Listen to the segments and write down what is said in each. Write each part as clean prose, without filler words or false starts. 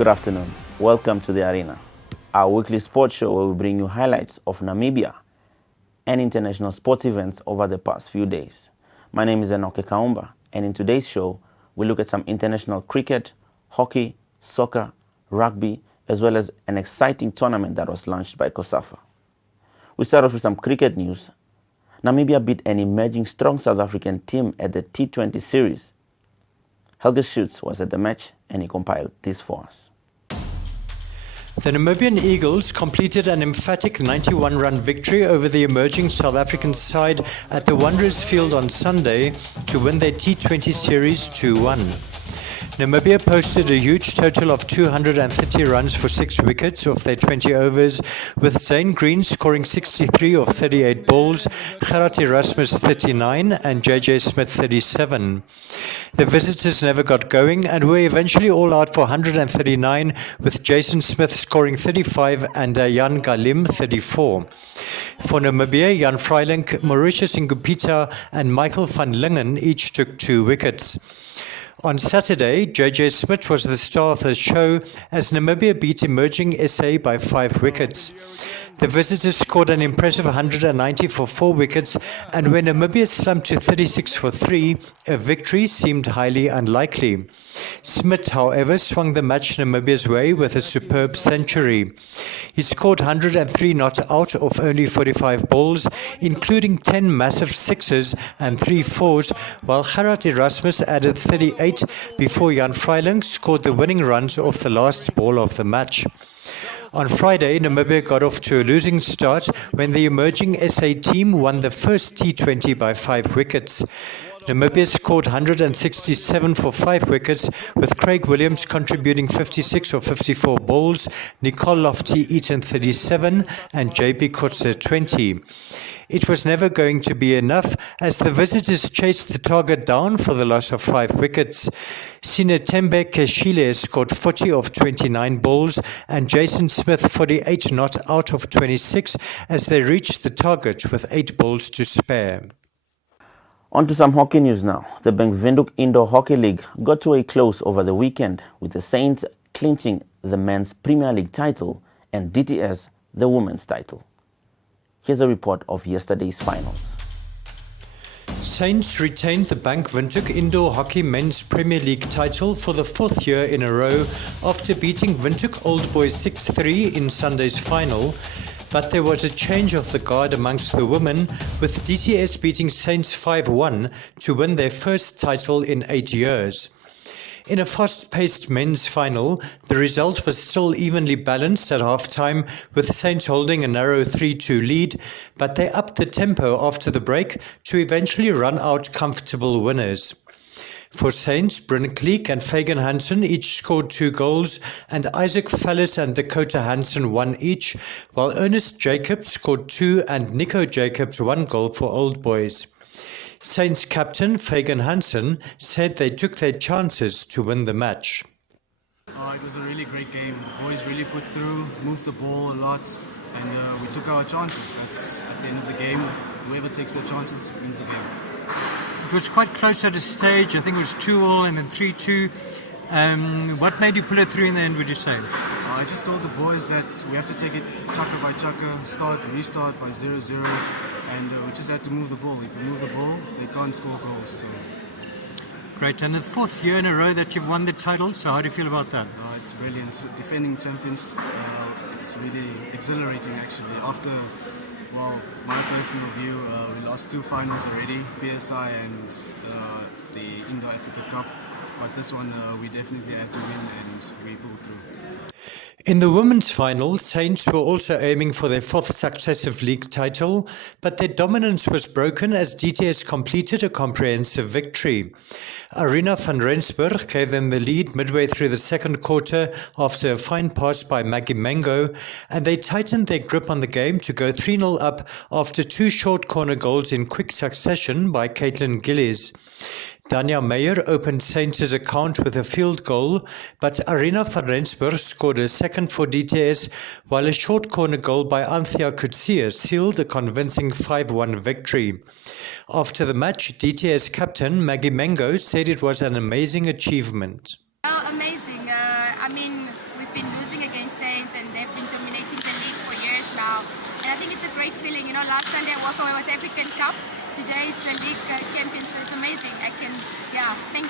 Good afternoon. Welcome to the Arena, our weekly sports show where we bring you highlights of Namibia and international sports events over the past few days. My name is Enoke Kaumba, and in today's show, we look at some international cricket, hockey, soccer, rugby, as well as an exciting tournament that was launched by COSAFA. We start off with some cricket news. Namibia beat an emerging strong South African team at the T20 series. Helge Schutz was at the match and he compiled this for us. The Namibian Eagles completed an emphatic 91-run victory over the emerging South African side at the Wanderers Field on Sunday to win their T20 series 2-1. Namibia posted a huge total of 230 runs for 6 wickets off their 20 overs, with Zane Green scoring 63 of 38 balls, Gerard Erasmus 39 and JJ Smith 37. The visitors never got going and were eventually all out for 139, with Jason Smith scoring 35 and Jan Galim 34. For Namibia, Jan Freiling, Mauritius Ngupita and Michael van Lingen each took 2 wickets. On Saturday, JJ Smith was the star of the show as Namibia beat emerging SA by 5 wickets. The visitors scored an impressive 190 for 4 wickets, and when Namibia slumped to 36 for 3, a victory seemed highly unlikely. Smith, however, swung the match Namibia's way with a superb century. He scored 103 not out of only 45 balls, including 10 massive sixes and 3 fours, while Gerard Erasmus added 38 before Jan Freiling scored the winning runs off the last ball of the match. On Friday, Namibia got off to a losing start when the emerging SA team won the first T20 by 5 wickets. Namibia scored 167 for 5 wickets, with Craig Williams contributing 56 of 54 balls, Nicole Lofty-Eaton 37 and JP Kotze 20. It was never going to be enough as the visitors chased the target down for the loss of 5 wickets. Sinetembe Keshile scored 40 of 29 balls and Jason Smith 48 not out of 26 as they reached the target with 8 balls to spare. On to some hockey news now. The Benvindoek Indoor Hockey League got to a close over the weekend, with the Saints clinching the men's Premier League title and DTS the women's title. Here's a report of yesterday's finals. Saints retained the Bank Windhoek Indoor Hockey Men's Premier League title for the 4th year in a row after beating Windhoek Old Boys 6-3 in Sunday's final. But there was a change of the guard amongst the women, with DTS beating Saints 5-1 to win their first title in 8 years. In a fast-paced men's final, the result was still evenly balanced at half-time, with Saints holding a narrow 3-2 lead, but they upped the tempo after the break to eventually run out comfortable winners. For Saints, Bryn Kleek and Fagan Hansen each scored 2 goals, and Isaac Fallis and Dakota Hansen 1 each, while Ernest Jacobs scored 2 and Nico Jacobs 1 goal for Old Boys. Saints captain Fagan Hansen said they took their chances to win the match. It was a really great game. The boys really put through, moved the ball a lot, and we took our chances. That's at the end of the game. Whoever takes their chances wins the game. It was quite close at a stage. I think it was 2-2 and then 3-2. What made you pull it through in the end, would you say? I just told the boys that we have to take it chukka by chukka, restart by 0-0, and we just had to move the ball. If we move the ball, they can't score goals. So. Great, and the 4th year in a row that you've won the title, so how do you feel about that? It's brilliant. Defending champions, it's really exhilarating actually. After, my personal view, we lost 2 finals already, PSI and the Indo-Africa Cup, but this one we definitely had to win and we pulled through. In the women's final, Saints were also aiming for their 4th successive league title, but their dominance was broken as DTS completed a comprehensive victory. Arina van Rensburg gave them the lead midway through the 2nd quarter after a fine pass by Maggie Mango, and they tightened their grip on the game to go 3-0 up after 2 short corner goals in quick succession by Caitlin Gillies. Dania Meyer opened Saints' account with a field goal, but Arina van Rensburg scored a second for DTS, while a short corner goal by Anthea Kutsia sealed a convincing 5-1 victory. After the match, DTS captain Maggie Mango said it was an amazing achievement. Amazing. And I think it's a great feeling. You know, last Sunday I walked away with African Cup. Today is the league champion, so it's amazing. Thank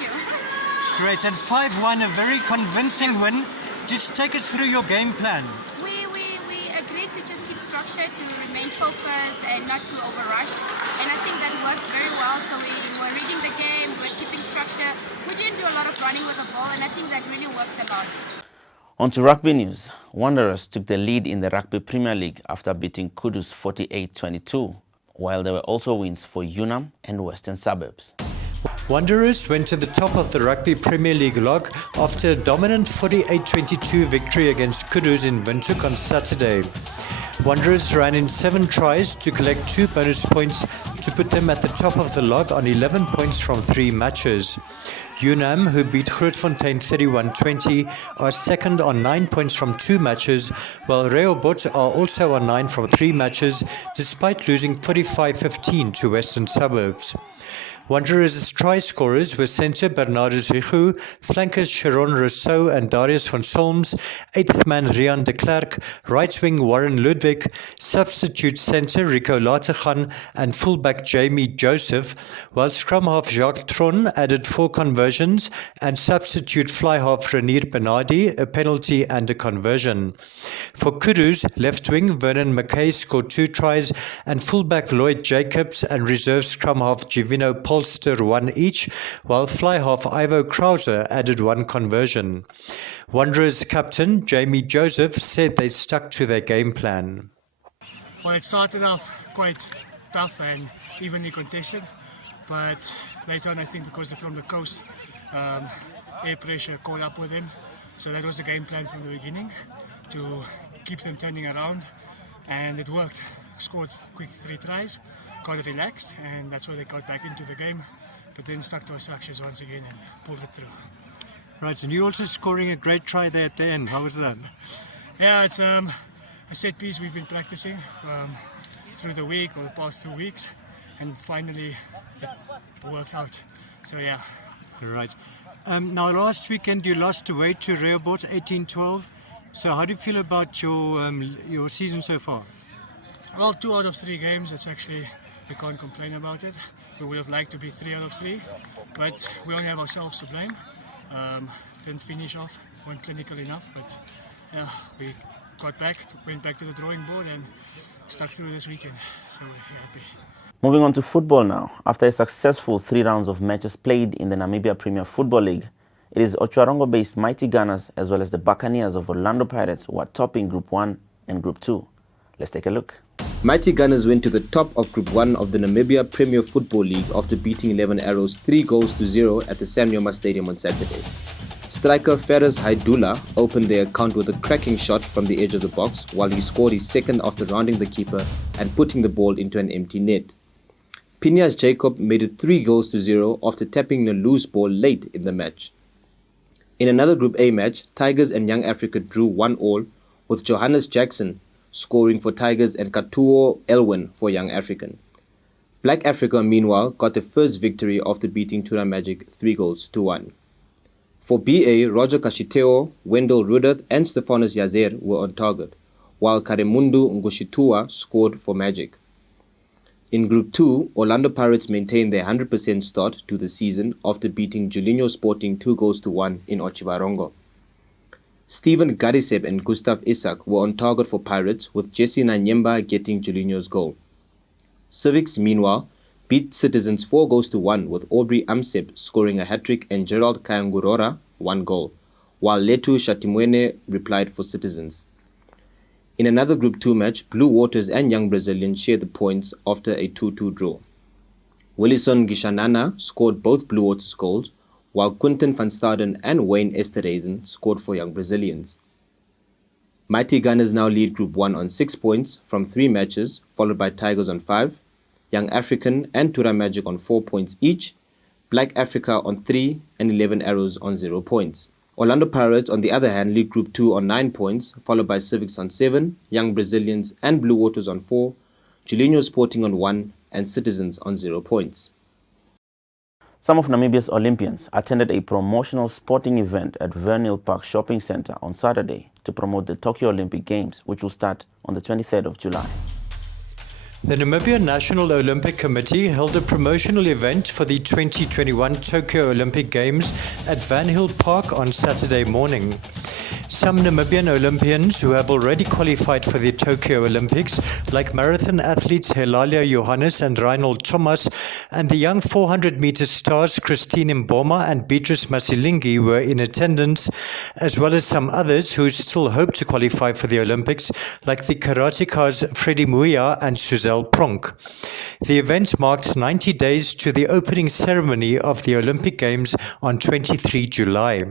you. Great, and 5-1, a very convincing win. Just take us through your game plan. We agreed to just keep structure, to remain focused and not to overrush. And I think that worked very well. So we were reading the game, we were keeping structure. We didn't do a lot of running with the ball, and I think that really worked a lot. On to rugby news. Wanderers took the lead in the Rugby Premier League after beating Kudus 48-22, while there were also wins for Unam and Western Suburbs. Wanderers went to the top of the Rugby Premier League log after a dominant 48-22 victory against Kudus in Windhoek on Saturday. Wanderers ran in 7 tries to collect 2 bonus points to put them at the top of the log on 11 points from 3 matches. Unam, who beat Grootfontein 31-20, are second on 9 points from 2 matches, while Rehoboth are also on 9 from 3 matches, despite losing 45-15 to Western Suburbs. Wanderers' try scorers were centre Bernardo Zichu, flankers Sharon Rousseau and Darius van Solms, 8th man Rian de Klerk, right wing Warren Ludwig, substitute centre Rico Lategan and fullback Jamie Joseph, while scrum half Jacques Tron added 4 conversions and substitute fly half Renier Bernardi, a penalty and a conversion. For Kudus, left wing Vernon McKay scored 2 tries and fullback Lloyd Jacobs and reserve scrum half Givino Polster 1 each, while fly half Ivo Krauser added 1 conversion. Wanderers captain Jamie Joseph said they stuck to their game plan. Well, it started off quite tough and evenly contested, but later on I think because they're from the coast, air pressure caught up with them. So that was the game plan from the beginning, to keep them turning around, and it worked. Scored quick 3 tries, got relaxed, and that's why they got back into the game, but then stuck to our structures once again and pulled it through. Right, and you also scoring a great try there at the end. How was that? Yeah, it's a set piece we've been practicing through the week or the past 2 weeks, and finally it worked out. So yeah. Right. Now last weekend you lost away to Rehoboth 18-12. So how do you feel about your season so far? Well, 2 out of 3 games, it's actually, we can't complain about it. We would have liked to be 3 out of 3, but we only have ourselves to blame. Didn't finish off, weren't clinical enough, but yeah, we went back to the drawing board and stuck through this weekend, so we're happy. Moving on to football now. After a successful 3 rounds of matches played in the Namibia Premier Football League, it is Otjiwarongo-based Mighty Gunners as well as the Buccaneers of Orlando Pirates who are topping Group 1 and Group 2. Let's take a look. Mighty Gunners went to the top of Group 1 of the Namibia Premier Football League after beating 11 Arrows 3-0 at the Sanyoma Stadium on Saturday. Striker Ferris Haidula opened their account with a cracking shot from the edge of the box, while he scored his second after rounding the keeper and putting the ball into an empty net. Pinyas Jacob made it 3-0 after tapping a loose ball late in the match. In another Group A match, Tigers and Young Africa drew 1-1, with Johannes Jackson scoring for Tigers and Katuo Elwin for Young African. Black Africa, meanwhile, got the first victory after beating Tuna Magic 3-1. For BA, Roger Kashiteo, Wendell Rudert and Stefanos Yazer were on target, while Karemundu Ngushitua scored for Magic. In Group 2, Orlando Pirates maintained their 100% start to the season after beating Julinho Sporting 2-1 in Otjiwarongo. Stephen Gariseb and Gustav Isak were on target for Pirates, with Jesse Nanyemba getting Julinho's goal. Civics, meanwhile, beat Citizens 4-1 with Aubrey Amseb scoring a hat-trick and Gerald Kayangurora 1 goal, while Letu Shatimwene replied for Citizens. In another Group 2 match, Blue Waters and Young Brazilians shared the points after a 2-2 draw. Willison Gishanana scored both Blue Waters goals, while Quinton van Staden and Wayne Esterhazen scored for Young Brazilians. Mighty Gunners now lead Group 1 on 6 points from 3 matches, followed by Tigers on 5, Young African and Tura Magic on 4 points each, Black Africa on 3 and 11 Arrows on 0 points. Orlando Pirates, on the other hand, lead Group 2 on 9 points, followed by Civics on 7, Young Brazilians and Blue Waters on 4, Julinho Sporting on 1 and Citizens on 0 points. Some of Namibia's Olympians attended a promotional sporting event at Vernhill Park Shopping Centre on Saturday to promote the Tokyo Olympic Games, which will start on the 23rd of July. The Namibian National Olympic Committee held a promotional event for the 2021 Tokyo Olympic Games at Van Hill Park on Saturday morning. Some Namibian Olympians who have already qualified for the Tokyo Olympics, like marathon athletes Helalia Johannes and Reinhold Thomas, and the young 400-meter stars Christine Mboma and Beatrice Masilingi were in attendance, as well as some others who still hope to qualify for the Olympics, like the karatekas Freddie Muya and Suzelle Pronk. The event marked 90 days to the opening ceremony of the Olympic Games on 23 July.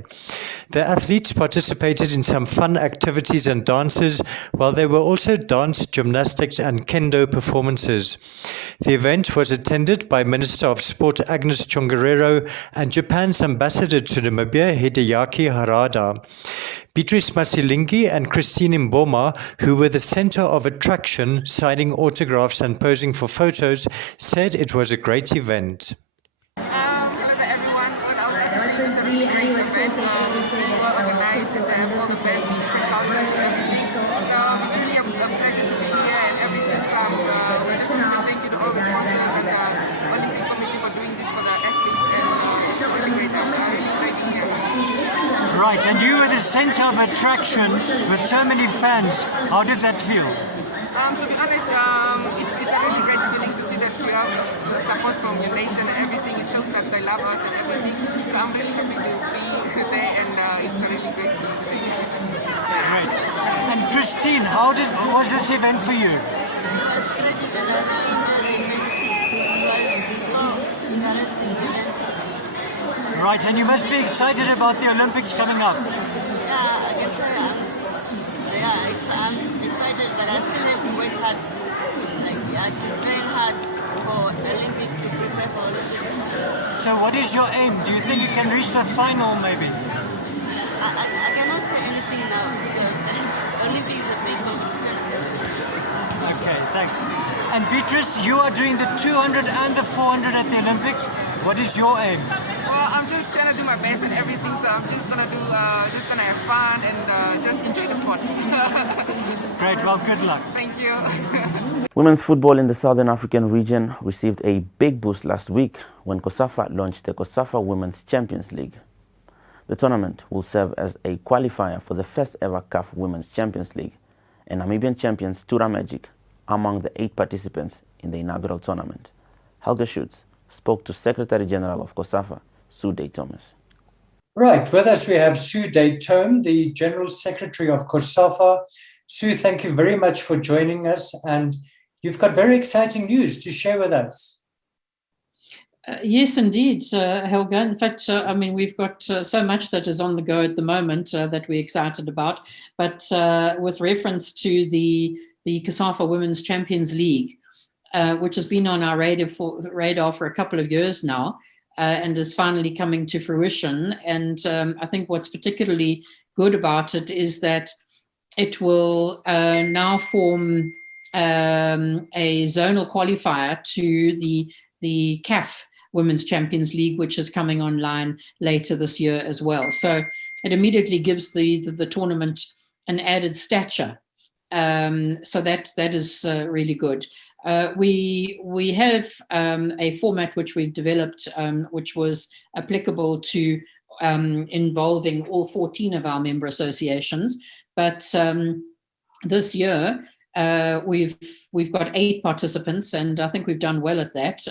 The athletes participated in some fun activities and dances, while there were also dance, gymnastics and kendo performances. The event was attended by Minister of Sport Agnes Chongarero and Japan's ambassador to Namibia, Hideaki Harada. Beatrice Masilingi and Christine Mboma, who were the center of attraction, signing autographs and posing for photos, said it was a great event. Hello to everyone. What I would like to say is a really great event. It's really well organized and they have all the best different cultures and everything. So it's really a pleasure to be here and everything. So we just want to say thank you to all the sponsors and the Olympic Committee for doing this for the athletes. And it's really great. I'm really liking here. Right, and you were the center of attraction with so many fans. How did that feel? To be honest, it's a really great feeling to see that you have the support from your nation and everything. It shows that they love us and everything. So I'm really happy to be there and it's a really great feeling to be here. Great. And Christine, how was this event for you? It was great event. I really enjoyed the event. It was so interesting event. Right, and you must be excited about the Olympics coming up. Yeah, I guess I'm excited, but I still have to work hard. Like, I have to train hard for the Olympic, to prepare for Olympics. So what is your aim? Do you think you can reach the final maybe? I cannot say anything now because Olympics is a big competition. Okay, thanks. And Beatrice, you are doing the 200 and the 400 at the Olympics. What is your aim? Well, I'm just trying to do my best and everything, so I'm just gonna have fun and just enjoy the sport. Great, well, good luck. Thank you. Women's football in the Southern African region received a big boost last week when COSAFA launched the COSAFA Women's Champions League. The tournament will serve as a qualifier for the first ever CAF Women's Champions League, and Namibian champions Tura Magic among the 8 participants in the inaugural tournament. Helga Schutz spoke to Secretary General of COSAFA, Sue Day Thomas. Right, with us we have Sue Day Thomas, the General Secretary of COSAFA. Sue, thank you very much for joining us, and you've got very exciting news to share with us. Yes, indeed, Helga. In fact, we've got so much that is on the go at the moment that we're excited about. But with reference to the COSAFA Women's Champions League, which has been on our radar for a couple of years now, and is finally coming to fruition. And I think what's particularly good about it is that it will now form a zonal qualifier to the CAF Women's Champions League, which is coming online later this year as well. So it immediately gives the tournament an added stature. So that is really good. We have a format which we've developed, which was applicable to involving all 14 of our member associations. But this year, we've got 8 participants, and I think we've done well at that.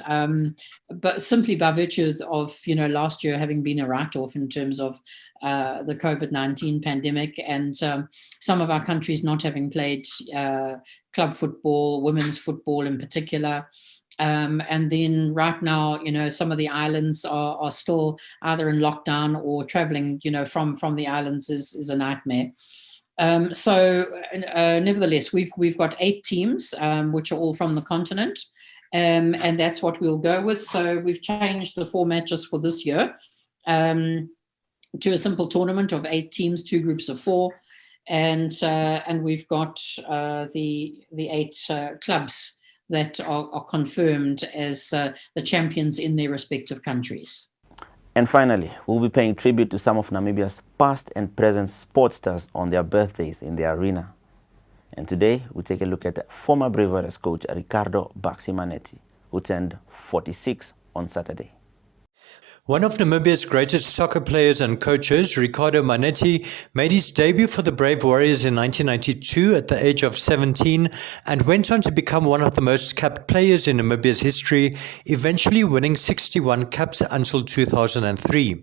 But simply by virtue of last year having been a write-off in terms of the COVID-19 pandemic, and some of our countries not having played club football, women's football in particular. And then right now, some of the islands are still either in lockdown or traveling, from the islands is a nightmare. Nevertheless, we've got 8 teams, which are all from the continent, and that's what we'll go with. So we've changed the format just for this year to a simple tournament of 8 teams, 2 groups of 4, and we've got the 8 clubs that are confirmed as the champions in their respective countries. And finally, we'll be paying tribute to some of Namibia's past and present sports stars on their birthdays in the arena. And today, we take a look at former Brave Warriors coach Ricardo Manetti, who turned 46 on Saturday. One of Namibia's greatest soccer players and coaches, Ricardo Manetti, made his debut for the Brave Warriors in 1992 at the age of 17 and went on to become one of the most capped players in Namibia's history, eventually winning 61 caps until 2003.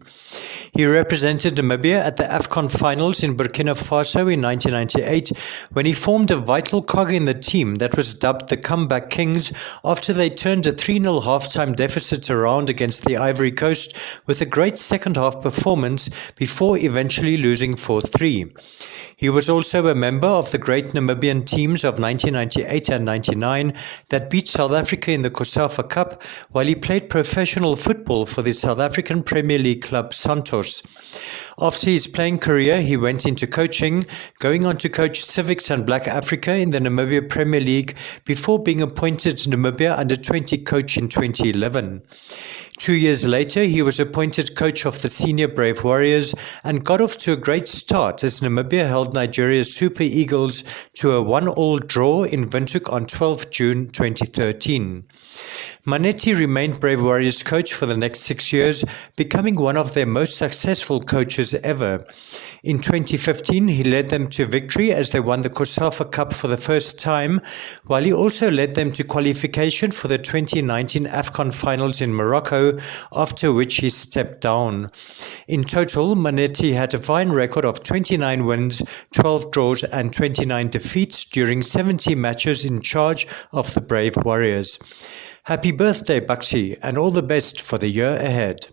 He represented Namibia at the AFCON finals in Burkina Faso in 1998 when he formed a vital cog in the team that was dubbed the Comeback Kings after they turned a 3-0 halftime deficit around against the Ivory Coast with a great second half performance before eventually losing 4-3. He was also a member of the great Namibian teams of 1998 and 99 that beat South Africa in the COSAFA Cup, while he played professional football for the South African Premier League club Santos. After his playing career, he went into coaching, going on to coach Civics and Black Africa in the Namibia Premier League before being appointed Namibia Under-20 coach in 2011. 2 years later, he was appointed coach of the senior Brave Warriors and got off to a great start as Namibia held Nigeria's Super Eagles to a 1-1 draw in Windhoek on 12 June 2013. Manetti remained Brave Warriors coach for the next 6 years, becoming one of their most successful coaches ever. In 2015, he led them to victory as they won the COSAFA Cup for the first time, while he also led them to qualification for the 2019 AFCON finals in Morocco, after which he stepped down. In total, Manetti had a fine record of 29 wins, 12 draws and 29 defeats during 70 matches in charge of the Brave Warriors. Happy birthday, Buxy, and all the best for the year ahead.